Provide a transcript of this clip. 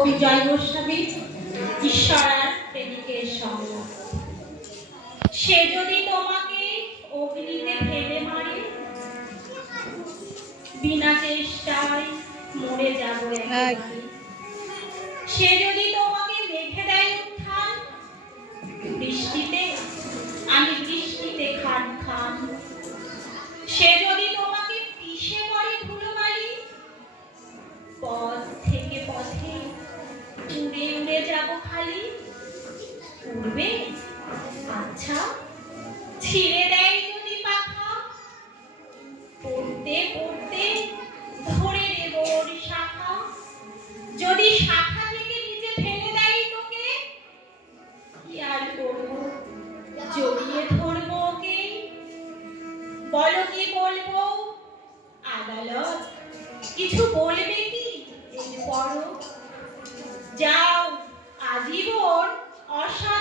কবি জয় গোস্বামী ঈশ্বরার প্রেমিকের সংলাপ। সে যদি তোমাকে অগ্নিতে ফেলে মারে, বিনা চেষ্টায় মরে যাবো একেবারে। সে যদি তোমাকে মেঘে দেয় উত্থান, বৃষ্টিতে আমি বৃষ্টিতে খান খান। সে যদি তোমাকে পিষে পড়ে ধুলোবালি, পথ থেকে পথে উড়ে উড়ে যাব খালি। উড়বে? আচ্ছা, ছিঁড়ে দেয় যদি পাখা, পড়তে পড়তে ধরে নেব ওর শাখা। যদি শাখা থেকে নিচে ফেলে দেয় তোকে, কি আর করবো, জড়িয়ে ধরবো ওকে। বলো কি বলবো? আদালত কিছু বলবে কি? এই পড়ো, যাও আজীবন অশান্তি